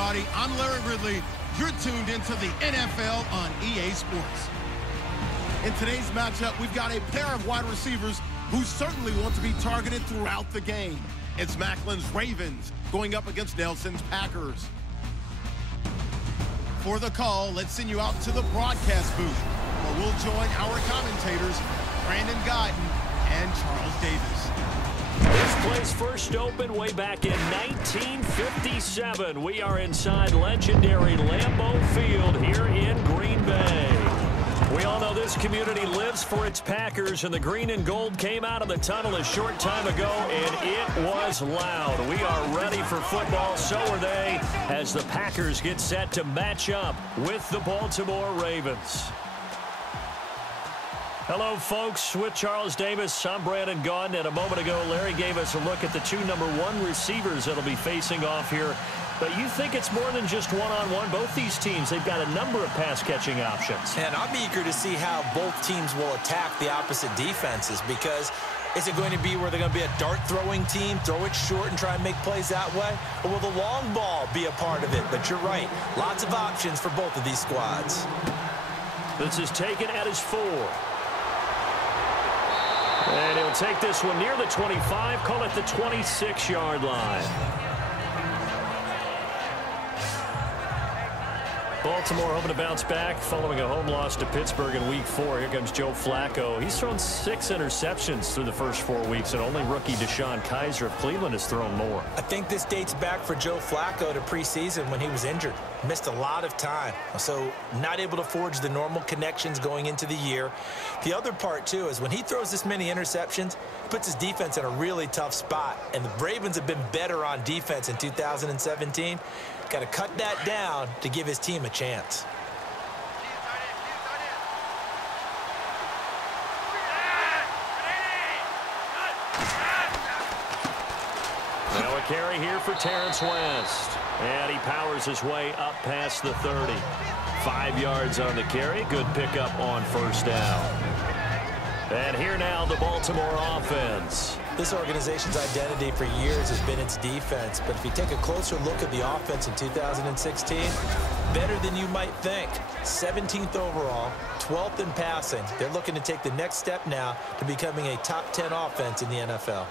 everybody. I'm Larry Ridley. You're tuned into the NFL on EA Sports. In today's matchup, we've got a pair of wide receivers who certainly want to be targeted throughout the game. It's Macklin's Ravens going up against Nelson's Packers. For the call, let's send you out to the broadcast booth, where we'll join our commentators, Brandon Guyton and Charles Davis. This place first opened way back in 1957. We are inside legendary LAMBEAU Field here in Green Bay. We all know this community lives for its Packers, and the green and gold came out of the tunnel a short time ago, and it was loud. We are ready for football, so are they, as the Packers get set to match up with the Baltimore Ravens. Hello, folks. With Charles Davis, I'm Brandon Guyton, and a moment ago, Larry gave us a look at the two #1 receivers that'll be facing off here. But you think it's more than just one-on-one. Both these teams, they've got a number of pass-catching options. And I'm eager to see how both teams will attack the opposite defenses, because is it going to be where they're going to be a dart-throwing team, throw it short and try and make plays that way? Or will the long ball be a part of it? But you're right, lots of options for both of these squads. This is taken at his 4. And he'll take this one near the 25, call it the 26-yard line. Baltimore hoping to bounce back following a home loss to Pittsburgh in Week 4. Here comes Joe Flacco. He's thrown 6 interceptions through the first 4 weeks, and only rookie Deshaun Kaiser of Cleveland has thrown more. I think this dates back for Joe Flacco to preseason when he was injured. Missed a lot of time, so not able to forge the normal connections going into the year. The other part, too, is when he throws this many interceptions, he puts his defense in a really tough spot, and the Ravens have been better on defense in 2017. Got to cut that down to give his team a chance. Now a carry here for Terrence West. And he powers his way up past the 30. 5 yards on the carry. Good pickup on first down. And here now the Baltimore offense. This organization's identity for years has been its defense, but if you take a closer look at the offense in 2016, better than you might think. 17th overall, 12th in passing. They're looking to take the next step now to becoming a top 10 offense in the NFL.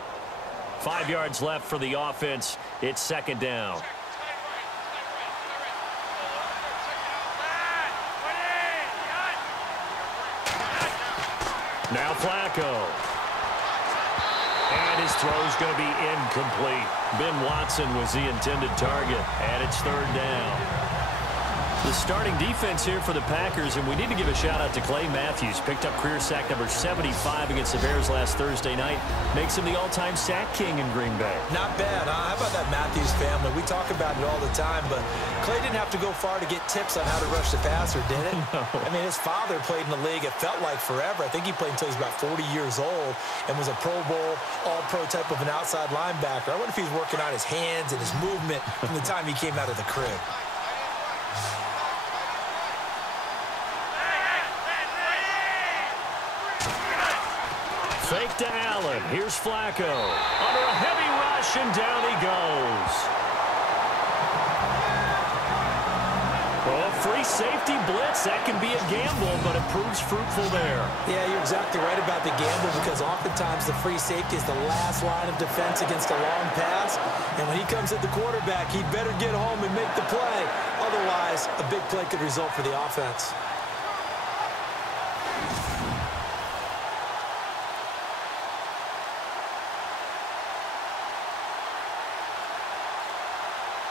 5 yards left for the offense. It's second down. Now Flacco. And his throw's going to be incomplete. Ben Watson was the intended target, and it's third down. The starting defense here for the Packers, and we need to give a shout-out to Clay Matthews. Picked up career sack number 75 against the Bears last Thursday night. Makes him the all-time sack king in Green Bay. Not bad, huh? How about that Matthews family? We talk about it all the time, but Clay didn't have to go far to get tips on how to rush the passer, did it? No. I mean, his father played in the league. It felt like forever. I think he played until he was about 40 years old and was a Pro Bowl, all-pro type of an outside linebacker. I wonder if he's working on his hands and his movement from the time he came out of the crib. Fake to Allen. Here's Flacco. Under a heavy rush, and down he goes. Well, free safety blitz. That can be a gamble, but it proves fruitful there. Yeah, you're exactly right about the gamble, because oftentimes the free safety is the last line of defense against a long pass. And when he comes at the quarterback, he'd better get home and make the play. Otherwise, a big play could result for the offense.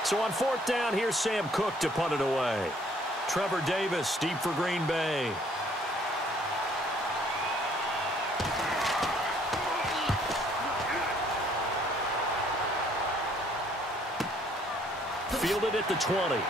So on fourth down, here's Sam Cook to punt it away. Trevor Davis deep for Green Bay. Fielded at the 20.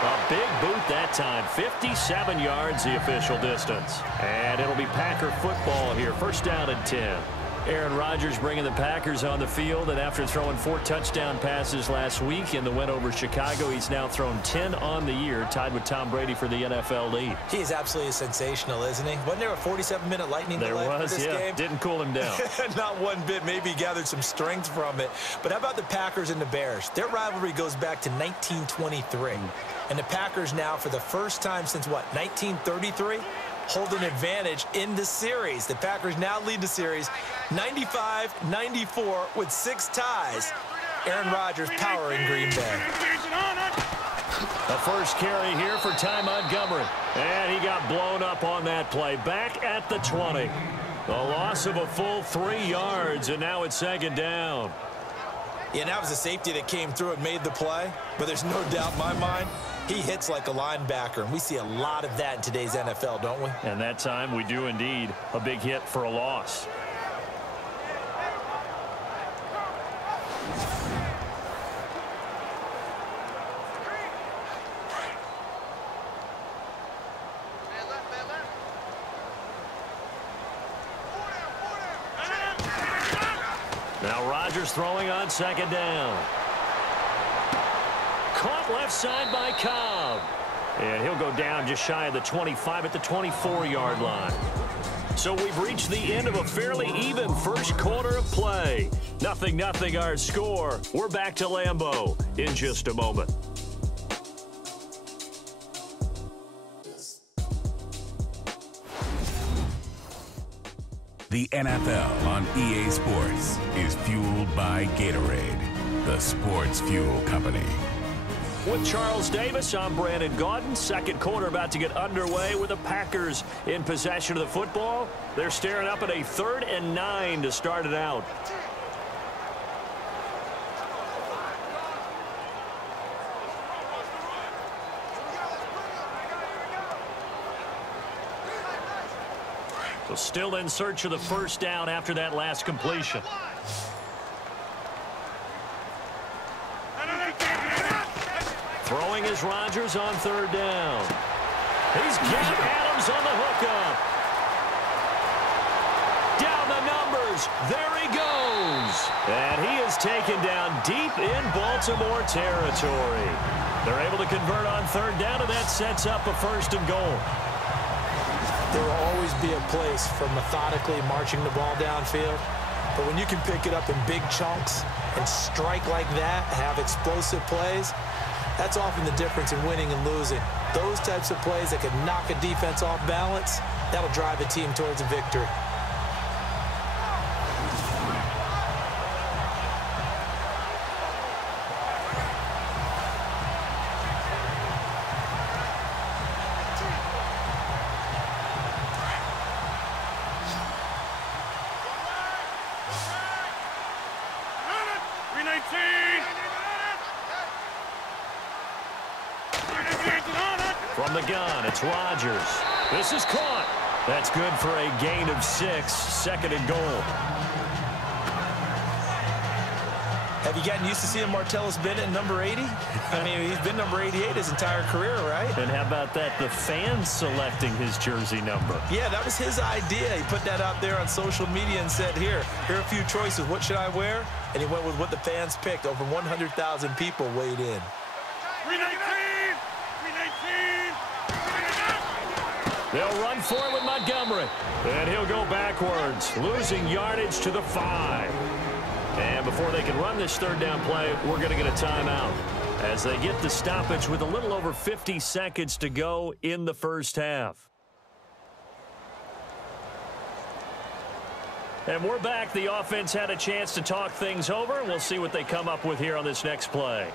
A big boot that time. 57 yards the official distance. And it'll be Packer football here. First down and 10. Aaron Rodgers bringing the Packers on the field, and after throwing 4 touchdown passes last week in the win over Chicago, he's now thrown 10 on the year, tied with Tom Brady for the NFL lead. He is absolutely sensational, isn't he? Wasn't there a 47-minute lightning delay for this game? Didn't cool him down. Not one bit. Maybe he gathered some strength from it. But how about the Packers and the Bears? Their rivalry goes back to 1923. And the Packers now, for the first time since, what, 1933? Hold an advantage in the series. The Packers now lead the series 95-94 with 6 ties. Aaron Rodgers powering Green Bay. The first carry here for Ty Montgomery. And he got blown up on that play. Back at the 20. A loss of a full 3 yards, and now it's 2nd down. Yeah, and that was a safety that came through and made the play. But there's no doubt in my mind, he hits like a linebacker, and we see a lot of that in today's NFL, don't we? And that time we do indeed. A big hit for a loss. Now Rodgers throwing on 2nd down. Caught left side by Cobb. And he'll go down just shy of the 25 at the 24-yard line. So we've reached the end of a fairly even first quarter of play. 0-0 our score. We're back to Lambeau in just a moment. The NFL on EA Sports is fueled by Gatorade, the sports fuel company. With Charles Davis, I'm Brandon Gaudin. Second quarter about to get underway with the Packers in possession of the football. They're staring up at a 3rd and 9 to start it out. So still in search of the first down after that last completion. Throwing is Rodgers on 3rd down. He's got Adams on the hookup. Down the numbers. There he goes. And he is taken down deep in Baltimore territory. They're able to convert on 3rd down, and that sets up a 1st and goal. There will always be a place for methodically marching the ball downfield. But when you can pick it up in big chunks and strike like that, have explosive plays, that's often the difference in winning and losing. Those types of plays that can knock a defense off balance, that'll drive a team towards a victory. From the gun, it's Rodgers. This is caught. That's good for a gain of 6, 2nd and goal. Have you gotten used to seeing Martellus Bennett in number 80? I mean, he's been number 88 his entire career, right? And how about that, the fans selecting his jersey number? Yeah, that was his idea. He put that out there on social media and said, here are a few choices. What should I wear? And he went with what the fans picked. Over 100,000 people weighed in. 319! They'll run for it with Montgomery. And he'll go backwards, losing yardage to the 5. And before they can run this 3rd down play, we're going to get a timeout as they get the stoppage with a little over 50 seconds to go in the first half. And we're back. The offense had a chance to talk things over. We'll see what they come up with here on this next play.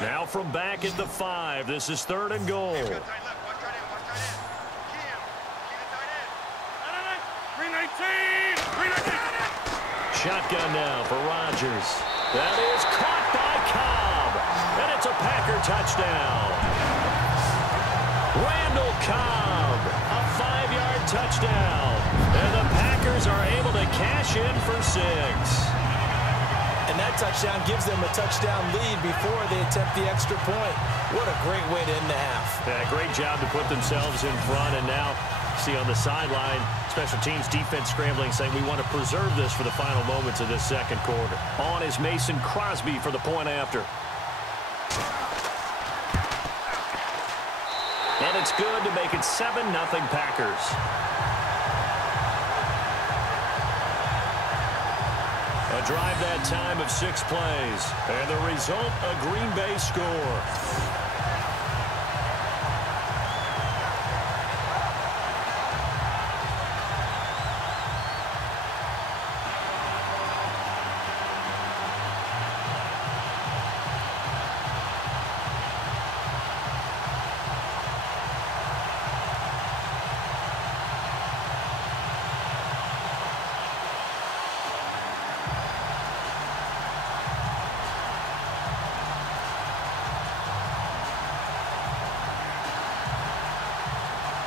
Now from back at the 5, this is 3rd and goal. Shotgun now for Rodgers. That is caught by Cobb. And it's a Packer touchdown. Randall Cobb, a 5-yard touchdown. And the Packers are able to cash in for 6. And that touchdown gives them a touchdown lead before they attempt the extra point. What a great way to end the half. Yeah, great job to put themselves in front. And now, see on the sideline, special teams defense scrambling, saying we want to preserve this for the final moments of this second quarter. On is Mason Crosby for the point after. And it's good to make it 7-0 Packers. A drive that time of 6 plays. And the result, a Green Bay score.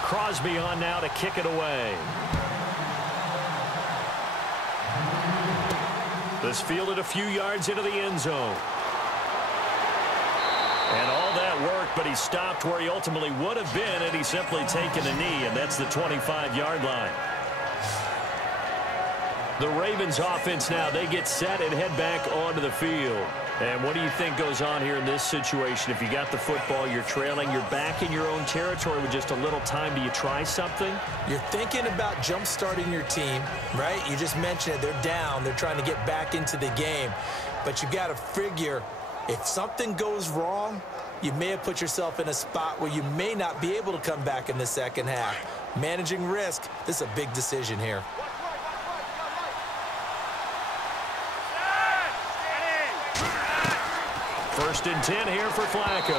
Crosby on now to kick it away. This fielded a few yards into the end zone. And all that work, but he stopped where he ultimately would have been had he simply taken a knee, and that's the 25-yard line. The Ravens offense now, they get set and head back onto the field. And what do you think goes on here in this situation? If you got the football, you're trailing, you're back in your own territory with just a little time. Do you try something? You're thinking about jump-starting your team, right? You just mentioned it. They're down. They're trying to get back into the game. But you got to figure, if something goes wrong, you may have put yourself in a spot where you may not be able to come back in the second half. Managing risk, this is a big decision here. First and 10 here for Flacco.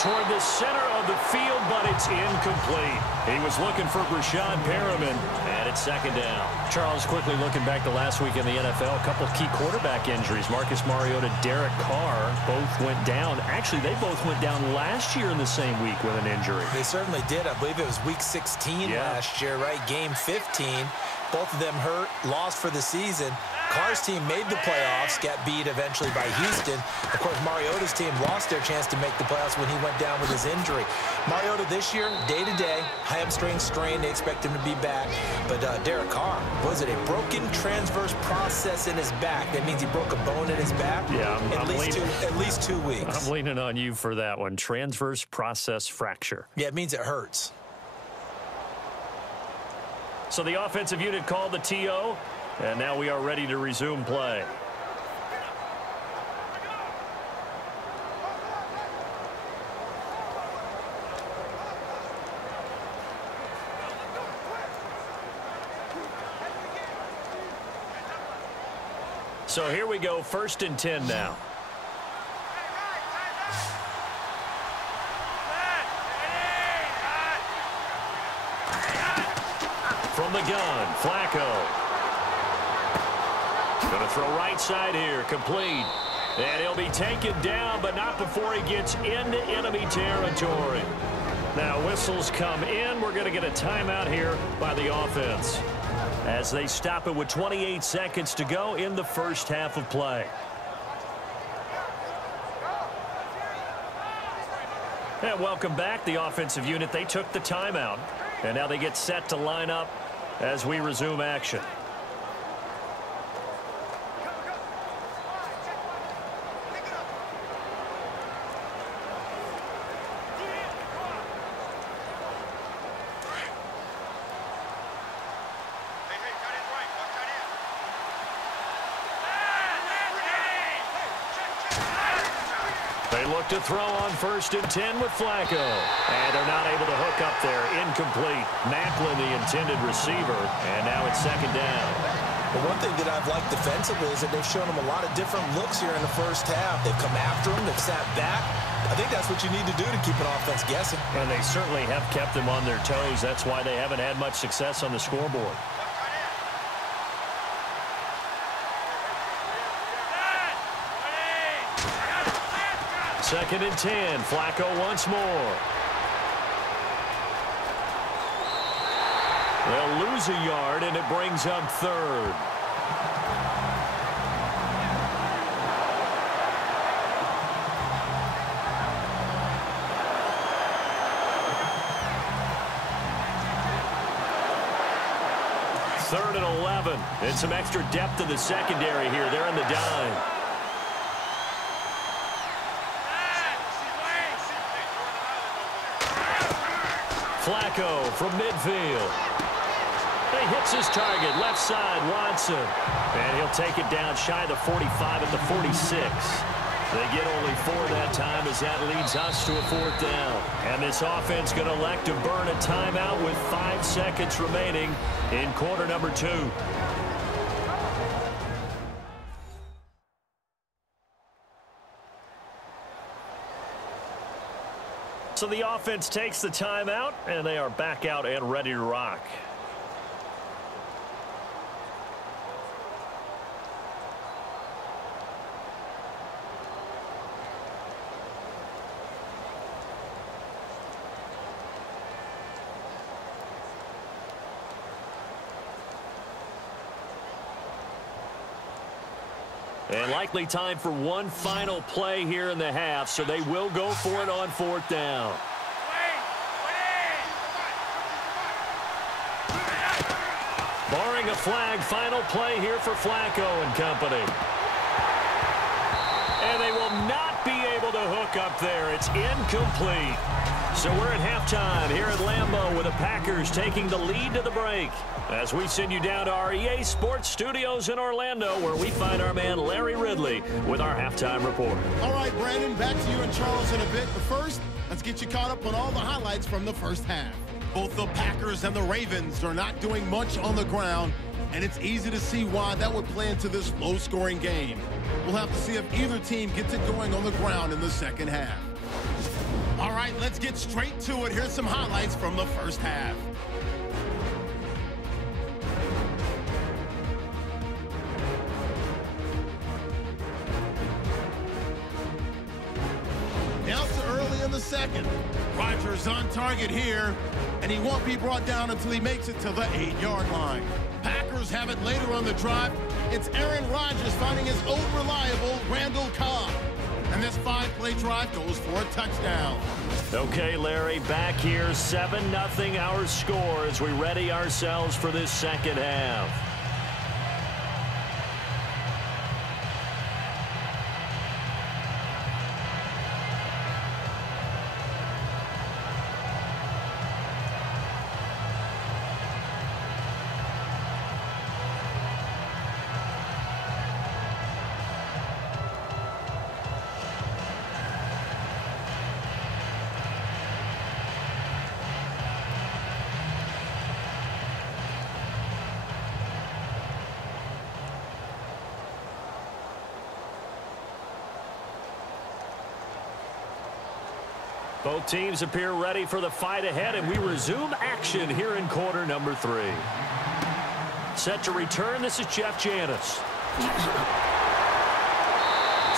Toward the center of the field, but it's incomplete. He was looking for Brashad Perriman, and it's second down. Charles, quickly looking back to last week in the NFL, a couple of key quarterback injuries. Marcus Mariota, Derek Carr, both went down. Actually, they both went down last year in the same week with an injury. They certainly did. I believe it was week 16 last year, right? Game 15. Both of them hurt, lost for the season. Carr's team made the playoffs, got beat eventually by Houston. Of course, Mariota's team lost their chance to make the playoffs when he went down with his injury. Mariota this year, day-to-day, hamstring strain. They expect him to be back. But Derek Carr, was it a broken transverse process in his back? That means he broke a bone in his back? Yeah, at least 2 weeks. I'm leaning on you for that one. Transverse process fracture. Yeah, it means it hurts. So the offensive unit called the TO. And now we are ready to resume play. So here we go, first and 10 now. From the gun, Flacco. Going to throw right side here, complete. And he'll be taken down, but not before he gets into enemy territory. Now whistles come in. We're going to get a timeout here by the offense as they stop it with 28 seconds to go in the first half of play. And welcome back, the offensive unit. They took the timeout, and now they get set to line up as we resume action. Look to throw on first and 10 with Flacco. And they're not able to hook up there. Incomplete. Macklin, the intended receiver. And now it's second down. Well, one thing that I've liked defensively is that they've shown him a lot of different looks here in the first half. They've come after him. They've sat back. I think that's what you need to do to keep an offense guessing. And they certainly have kept them on their toes. That's why they haven't had much success on the scoreboard. Second and 10. Flacco once more. lose a yard, and it brings up third. Third and 11. And some extra depth in the secondary here. They're in the dime. Flacco from midfield. He hits his target, left side, Watson. And he'll take it down shy of the 45 at the 46. They get only 4 that time as that leads us to a 4th down. And this offense going to elect to burn a timeout with 5 seconds remaining in quarter number 2. So the offense takes the timeout, and they are back out and ready to rock. And likely time for one final play here in the half, so they will go for it on 4th down. Barring a flag, final play here for Flacco and company. And they will not be able to hook up there. It's incomplete. So we're at halftime here at LAMBEAU with the Packers taking the lead to the break. As we send you down to our EA Sports Studios in Orlando, where we find our man Larry Ridley with our halftime report. All right, Brandon, back to you and Charles in a bit. But first, let's get you caught up on all the highlights from the first half. Both the Packers and the Ravens are not doing much on the ground, and it's easy to see why that would play into this low-scoring game. We'll have to see if either team gets it going on the ground in the second half. All right, let's get straight to it. Here's some highlights from the first half. Now to early in the second. Rodgers on target here, and he won't be brought down until he makes it to the 8-yard line. Packers have it later on the drive. It's Aaron Rodgers finding his old reliable Randall Cobb. And this 5-play drive goes for a touchdown. Okay, Larry, back here, 7-0 our score as we ready ourselves for this second half. Both teams appear ready for the fight ahead, and we resume action here in quarter number 3. Set to return, this is Jeff Janis.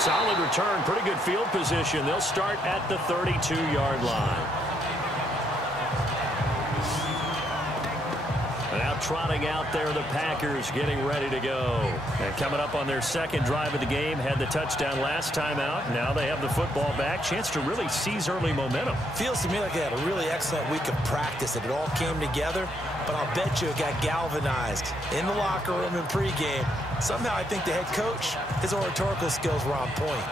Solid return, pretty good field position. They'll start at the 32-yard line. Now trotting out there, the Packers getting ready to go. And coming up on their second drive of the game, had the touchdown last time out. Now they have the football back. Chance to really seize early momentum. Feels to me like they had a really excellent week of practice, and it all came together. But I'll bet you it got galvanized in the locker room in pregame. Somehow I think the head coach, his oratorical skills were on point.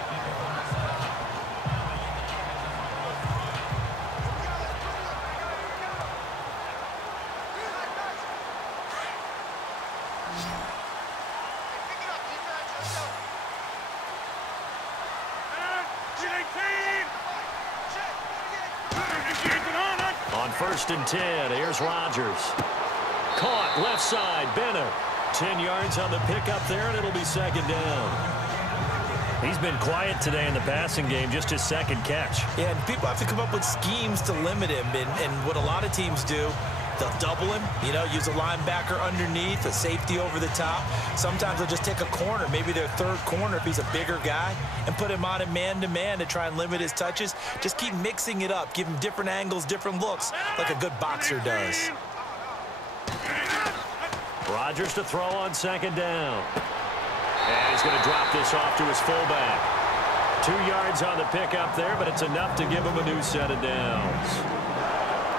On 1st and 10, here's Rodgers. Caught left side, Bennett. 10 yards on the pickup there, and it'll be second down. He's been quiet today in the passing game, just his second catch. Yeah, and people have to come up with schemes to limit him, and what a lot of teams do, they'll double him, you know, use a linebacker underneath, a safety over the top. Sometimes they'll just take a corner, maybe their third corner if he's a bigger guy, and put him on a man-to-man to try and limit his touches. Just keep mixing it up, give him different angles, different looks, like a good boxer does. Rodgers to throw on second down. And he's going to drop this off to his fullback. 2 yards on the pickup there, but it's enough to give him a new set of downs.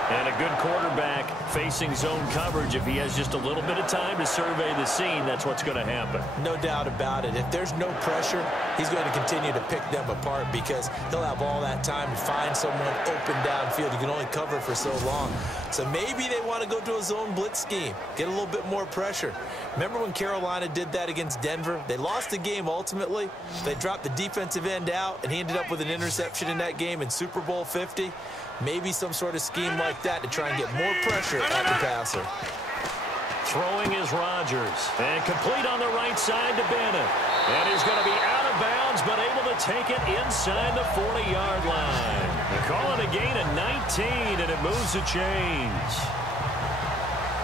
And a good quarterback facing zone coverage. If he has just a little bit of time to survey the scene, that's what's going to happen. No doubt about it. If there's no pressure, he's going to continue to pick them apart because he'll have all that time to find someone open downfield. You can only cover for so long. So maybe they want to go to a zone blitz scheme, get a little bit more pressure. Remember when Carolina did that against Denver? They lost the game ultimately. They dropped the defensive end out, and he ended up with an interception in that game in Super Bowl 50. Maybe some sort of scheme like that to try and get more pressure at the passer. Throwing is Rodgers. And complete on the right side to Bennett. And he's going to be out of bounds, but able to take it inside the 40-yard line. They call it a gain of 19, and it moves the chains.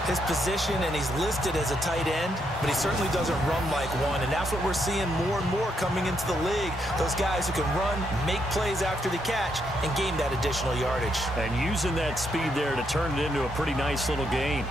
His position, and he's listed as a tight end, but he certainly doesn't run like one, and that's what we're seeing more and more coming into the league. Those guys who can run, make plays after the catch, and gain that additional yardage. And using that speed there to turn it into a pretty nice little gain.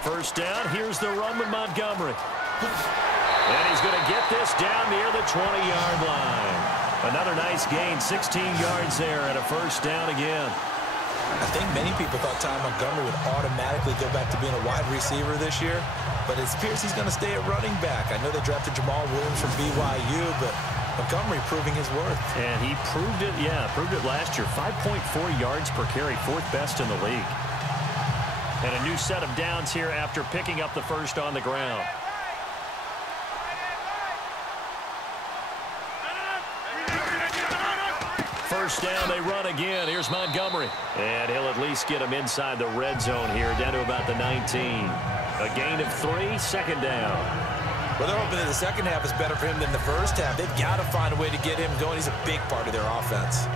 First down, here's the run with Montgomery. And he's going to get this down near the 20-yard line. Another nice gain, 16 yards there, and a first down again. I think many people thought Ty Montgomery would automatically go back to being a wide receiver this year, but it appears he's going to stay at running back. I know they drafted Jamal Williams from BYU, but Montgomery proving his worth. And he proved it, proved it last year. 5.4 yards per carry, 4th best in the league. And a new set of downs here after picking up the first on the ground. First down, they run again. Here's Montgomery. And he'll at least get him inside the red zone here, down to about the 19. A gain of 3, second down. Well, they're hoping that the second half is better for him than the first half. They've got to find a way to get him going. He's a big part of their offense.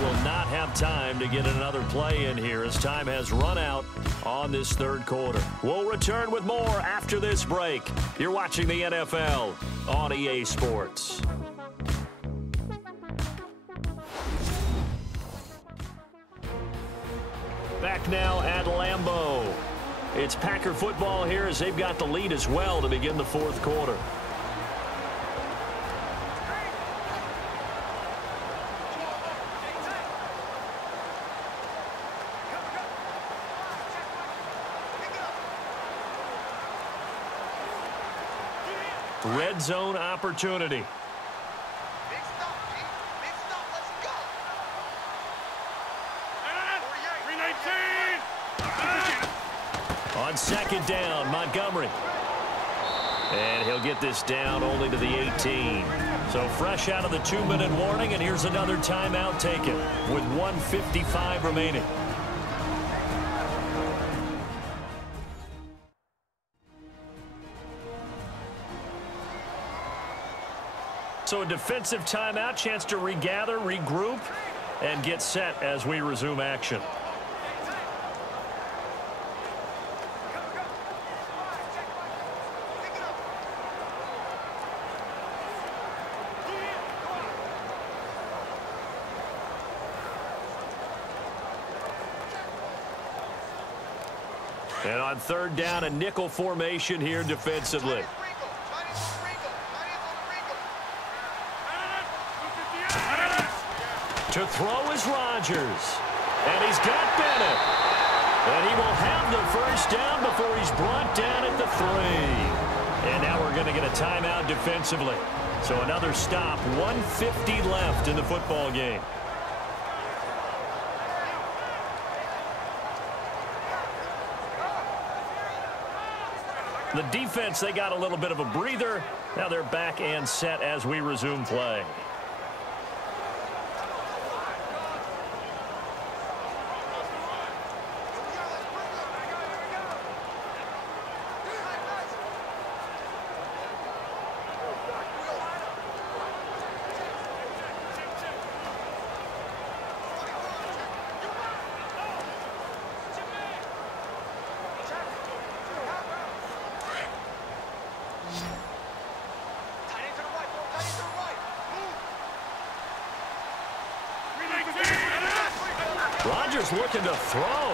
Will not have time to get another play in here as time has run out on this third quarter. We'll return with more after this break. You're watching the NFL on EA Sports. Back now at LAMBEAU. It's Packer football here as they've got the lead as well to begin the fourth quarter. Red zone opportunity. Big stop, G. Big stop. Let's go. 319. On second down, Montgomery. And he'll get this down only to the 18. So fresh out of the 2-minute warning, and here's another timeout taken with 1:55 remaining. So a defensive timeout, chance to regather, regroup, and get set as we resume action. And on third down, a nickel formation here defensively. To throw is Rodgers. And he's got Bennett. And he will have the first down before he's brought down at the 3. And now we're going to get a timeout defensively. So another stop, 1:50 left in the football game. The defense, they got a little bit of a breather. Now they're back and set as we resume play. Rodgers looking to throw.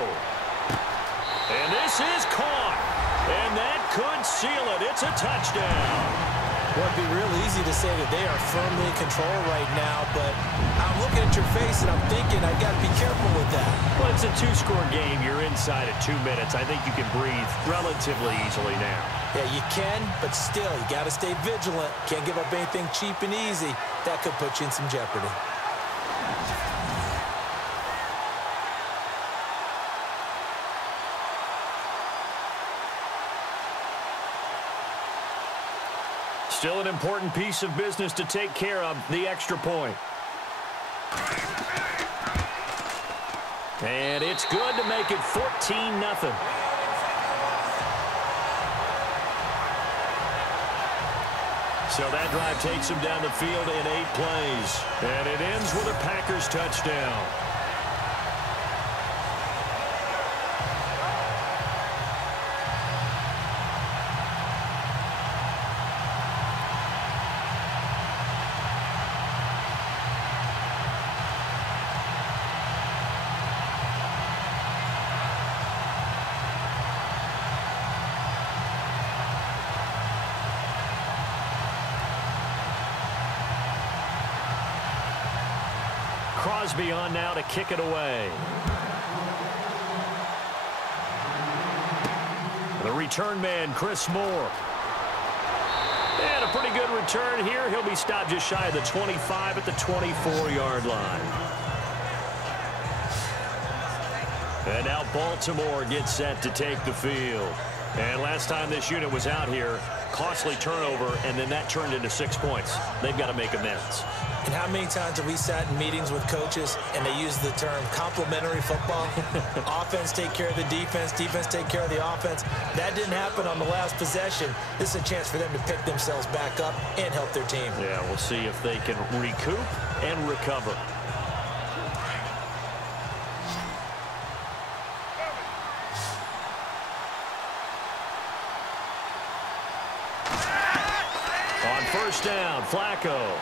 And this is caught. And that could seal it. It's a touchdown. Well, it'd be real easy to say that they are firmly in control right now, but I'm looking at your face and I'm thinking I've got to be careful with that. Well, it's a two-score game. You're inside at 2 minutes. I think you can breathe relatively easily now. Yeah, you can, but still, you got to stay vigilant. Can't give up anything cheap and easy. That could put you in some jeopardy. Still an important piece of business to take care of, the extra point. And it's good to make it 14-0. So that drive takes them down the field in 8 plays. And it ends with a Packers touchdown. Crosby on now to kick it away. The return man, Chris Moore. And a pretty good return here. He'll be stopped just shy of the 25 at the 24-yard line. And now Baltimore gets set to take the field. And last time this unit was out here, costly turnover, and then that turned into 6 points. They've got to make amends. And how many times have we sat in meetings with coaches and they use the term complementary football? Offense take care of the defense, defense take care of the offense. That didn't happen on the last possession. This is a chance for them to pick themselves back up and help their team. Yeah, we'll see if they can recoup and recover. On first down, Flacco.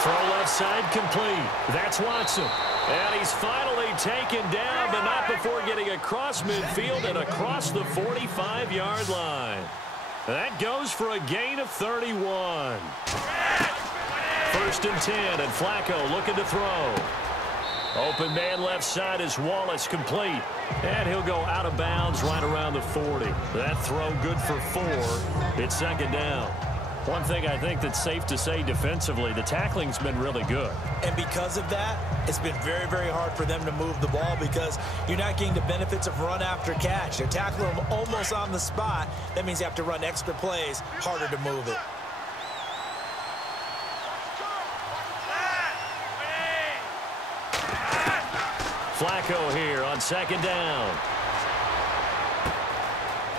Throw left side complete. That's Watson. And he's finally taken down, but not before getting across midfield and across the 45-yard line. That goes for a gain of 31. First and 10, and Flacco looking to throw. Open man left side is Wallace, complete. And he'll go out of bounds right around the 40. That throw good for 4. It's second down. One thing I think that's safe to say defensively, the tackling's been really good. And because of that, it's been very, very hard for them to move the ball because you're not getting the benefits of run after catch. They're tackling them almost on the spot. That means you have to run extra plays, harder to move it. Flacco here on second down.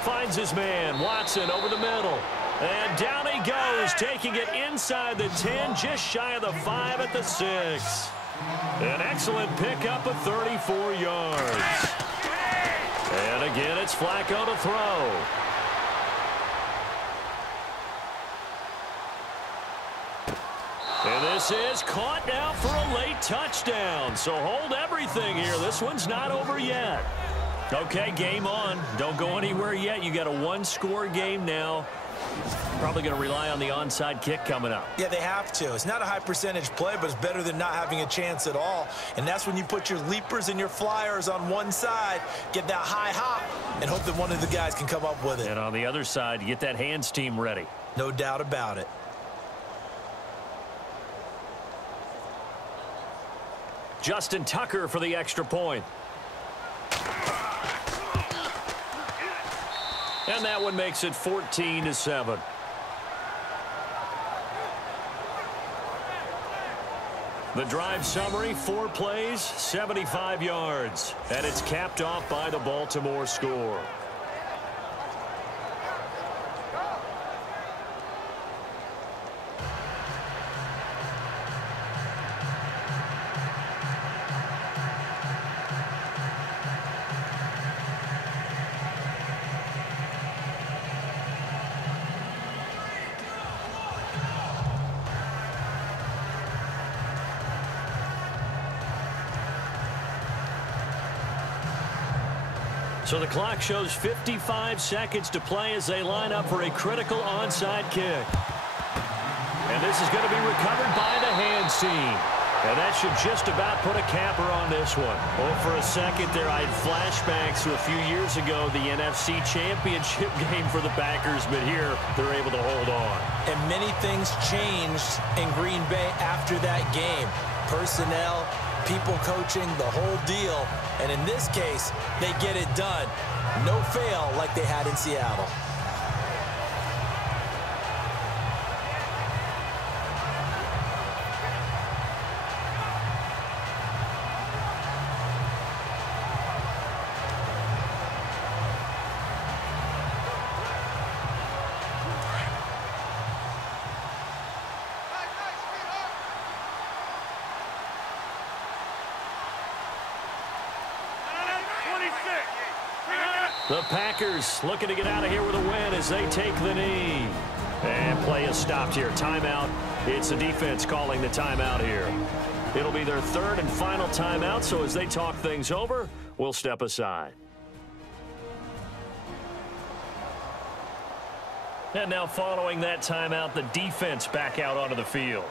Finds his man, Watson, over the middle. And down he goes, taking it inside the 10, just shy of the 5 at the 6. An excellent pickup of 34 yards. And again, it's Flacco to throw. And this is caught now for a late touchdown. So hold everything here. This one's not over yet. Okay, game on. Don't go anywhere yet. You got a one-score game now. Probably going to rely on the onside kick coming up. Yeah, they have to. It's not a high percentage play, but it's better than not having a chance at all. And that's when you put your leapers and your flyers on one side, get that high hop, and hope that one of the guys can come up with it. And on the other side, you get that hands team ready. No doubt about it. Justin Tucker for the extra point. And that one makes it 14-7. The drive summary, 4 plays, 75 yards. And it's capped off by the Baltimore score. So the clock shows 55 seconds to play as they line up for a critical onside kick. And this is going to be recovered by the hands team. And that should just about put a capper on this one. Oh, for a second there, I had flashbacks to a few years ago, the NFC Championship game for the Packers, but here they're able to hold on. And many things changed in Green Bay after that game. Personnel, people coaching, the whole deal. And in this case, they get it done. No fail like they had in Seattle. The Packers looking to get out of here with a win as they take the knee. And play is stopped here. Timeout. It's the defense calling the timeout here. It'll be their third and final timeout, so as they talk things over, we'll step aside. And now following that timeout, the defense back out onto the field.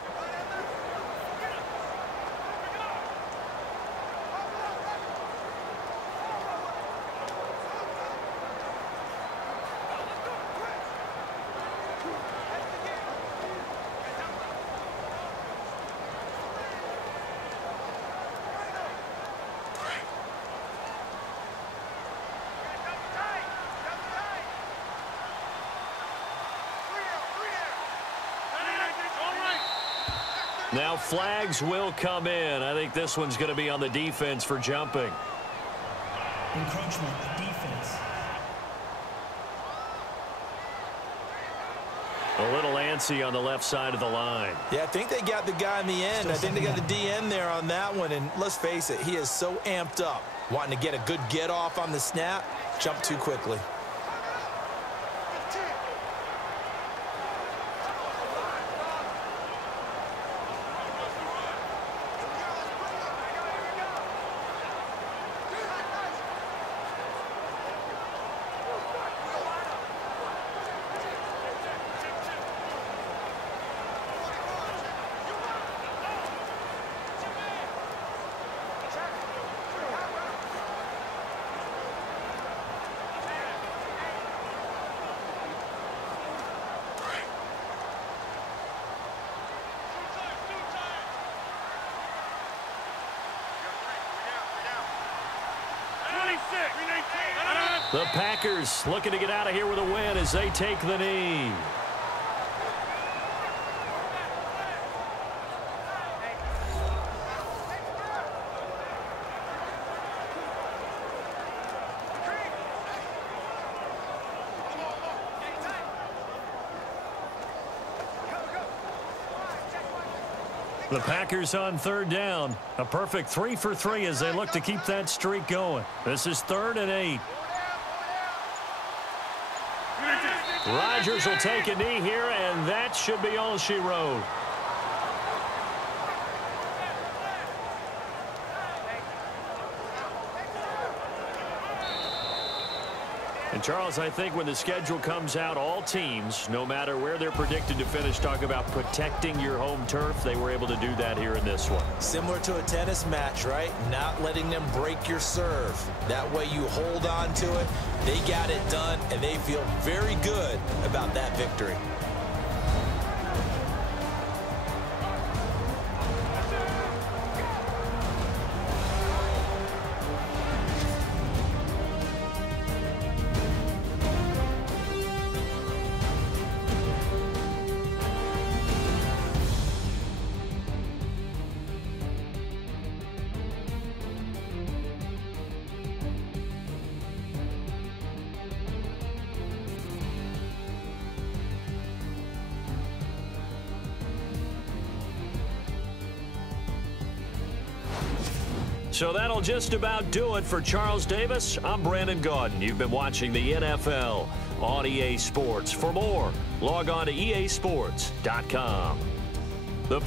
Now flags will come in. I think this one's going to be on the defense for jumping. Encroachment, defense. A little antsy on the left side of the line. Yeah, I think they got the guy in the end. I think they got the DN there on that one. And let's face it, he is so amped up, wanting to get a good get off on the snap, jump too quickly. The Packers looking to get out of here with a win as they take the knee. The Packers on third down. A perfect 3 for 3 as they look to keep that streak going. This is 3rd and 8. Rodgers will take a knee here, and that should be all she wrote. And, Charles, I think when the schedule comes out, all teams, no matter where they're predicted to finish, talk about protecting your home turf. They were able to do that here in this one. Similar to a tennis match, right? Not letting them break your serve. That way you hold on to it. They got it done, and they feel very good about that victory. So that'll just about do it for Charles Davis. I'm Brandon Gaudin. You've been watching the NFL on EA Sports. For more, log on to easports.com. The